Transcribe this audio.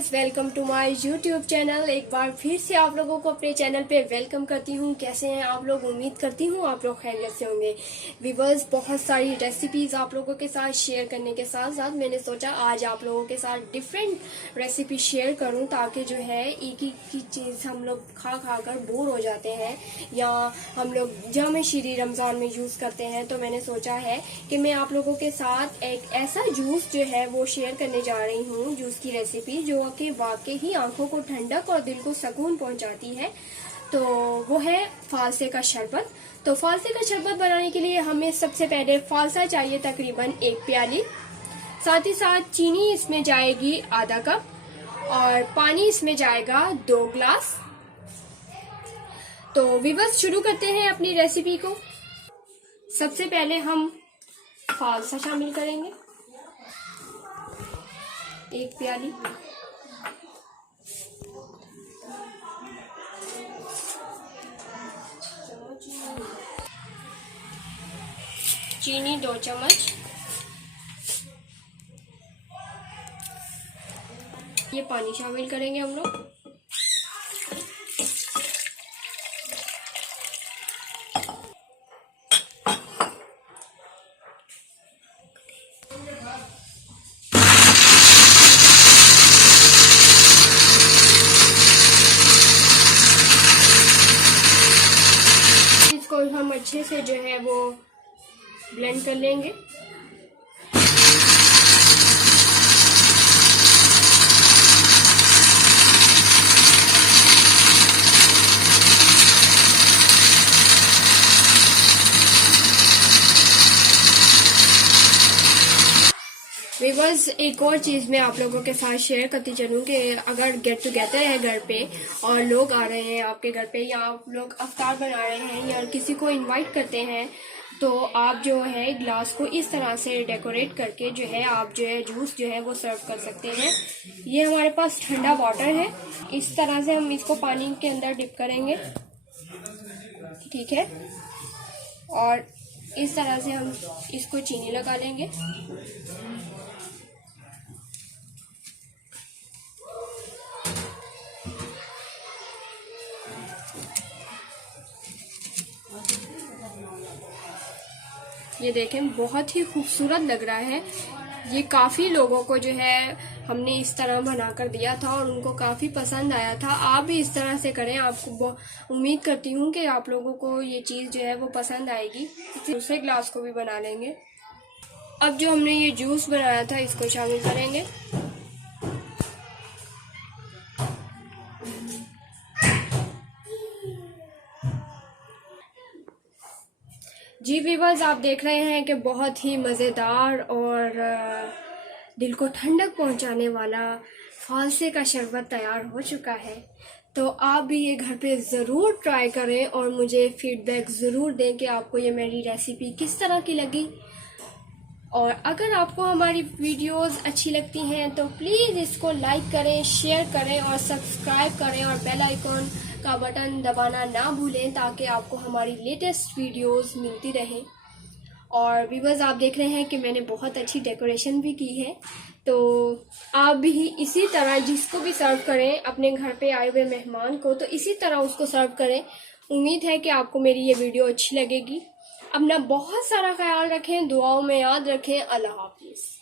Viewers, welcome to my YouTube channel. एक बार फिर से आप लोगों को अपने चैनल पे वेलकम करती हूँ। कैसे हैं आप लोग? उम्मीद करती हूँ आप लोग खैरियत से होंगे। व्यूअर्स, बहुत सारी रेसिपीज आप लोगों के साथ शेयर करने के साथ साथ मैंने सोचा आज आप लोगों के साथ डिफरेंट रेसिपी शेयर करूँ, ताकि जो है एक ही चीज़ हम लोग खा खा कर बोर हो जाते हैं, या हम लोग जामे शीरी रमज़ान में यूज़ करते हैं। तो मैंने सोचा है कि मैं आप लोगों के साथ एक ऐसा जूस जो है वो शेयर करने जा रही हूँ, जूस की रेसिपी जो कि वाकई ही आंखों को ठंडक और दिल को सुकून पहुंचाती है। तो वो है फालसे का शरबत। तो फालसे का शरबत बनाने के लिए हमें सबसे पहले फालसा चाहिए तकरीबन 1 प्याली, साथ ही साथ चीनी इसमें जाएगी आधा कप, और पानी इसमें जाएगा 2 ग्लास। तो व्यूअर्स, शुरू करते हैं अपनी रेसिपी को। सबसे पहले हम फालसा शामिल करेंगे 1 प्याली, चीनी 2 चम्मच, ये पानी शामिल करेंगे हम लोग। इसको हम अच्छे से जो है वो ब्लेंड कर लेंगे। व्यूअर्स, एक और चीज़ मैं आप लोगों के साथ शेयर करती चलूँ कि अगर गेट टुगेदर है घर पे और लोग आ रहे हैं आपके घर पे, या आप लोग अफ्तार बना रहे हैं या किसी को इनवाइट करते हैं, तो आप जो है ग्लास को इस तरह से डेकोरेट करके जो है आप जो है जूस जो है वो सर्व कर सकते हैं। ये हमारे पास ठंडा वाटर है, इस तरह से हम इसको पानी के अंदर डिप करेंगे, ठीक है। और इस तरह से हम इसको चीनी लगा लेंगे। ये देखें, बहुत ही खूबसूरत लग रहा है। ये काफ़ी लोगों को जो है हमने इस तरह बनाकर दिया था और उनको काफ़ी पसंद आया था। आप भी इस तरह से करें, आपको उम्मीद करती हूँ कि आप लोगों को ये चीज़ जो है वो पसंद आएगी। दूसरे ग्लास को भी बना लेंगे। अब जो हमने ये जूस बनाया था इसको शामिल करेंगे। जी व्यूअर्स, आप देख रहे हैं कि बहुत ही मज़ेदार और दिल को ठंडक पहुंचाने वाला फालसे का शरबत तैयार हो चुका है। तो आप भी ये घर पे ज़रूर ट्राई करें और मुझे फीडबैक ज़रूर दें कि आपको ये मेरी रेसिपी किस तरह की लगी। और अगर आपको हमारी वीडियोस अच्छी लगती हैं तो प्लीज़ इसको लाइक करें, शेयर करें और सब्सक्राइब करें, और बेल आइकॉन का बटन दबाना ना भूलें, ताकि आपको हमारी लेटेस्ट वीडियोस मिलती रहें। और व्यूअर्स, आप देख रहे हैं कि मैंने बहुत अच्छी डेकोरेशन भी की है। तो आप भी इसी तरह जिसको भी सर्व करें अपने घर पे आए हुए मेहमान को, तो इसी तरह उसको सर्व करें। उम्मीद है कि आपको मेरी ये वीडियो अच्छी लगेगी। अपना बहुत सारा ख्याल रखें, दुआओं में याद रखें। अल्लाह हाफिज़।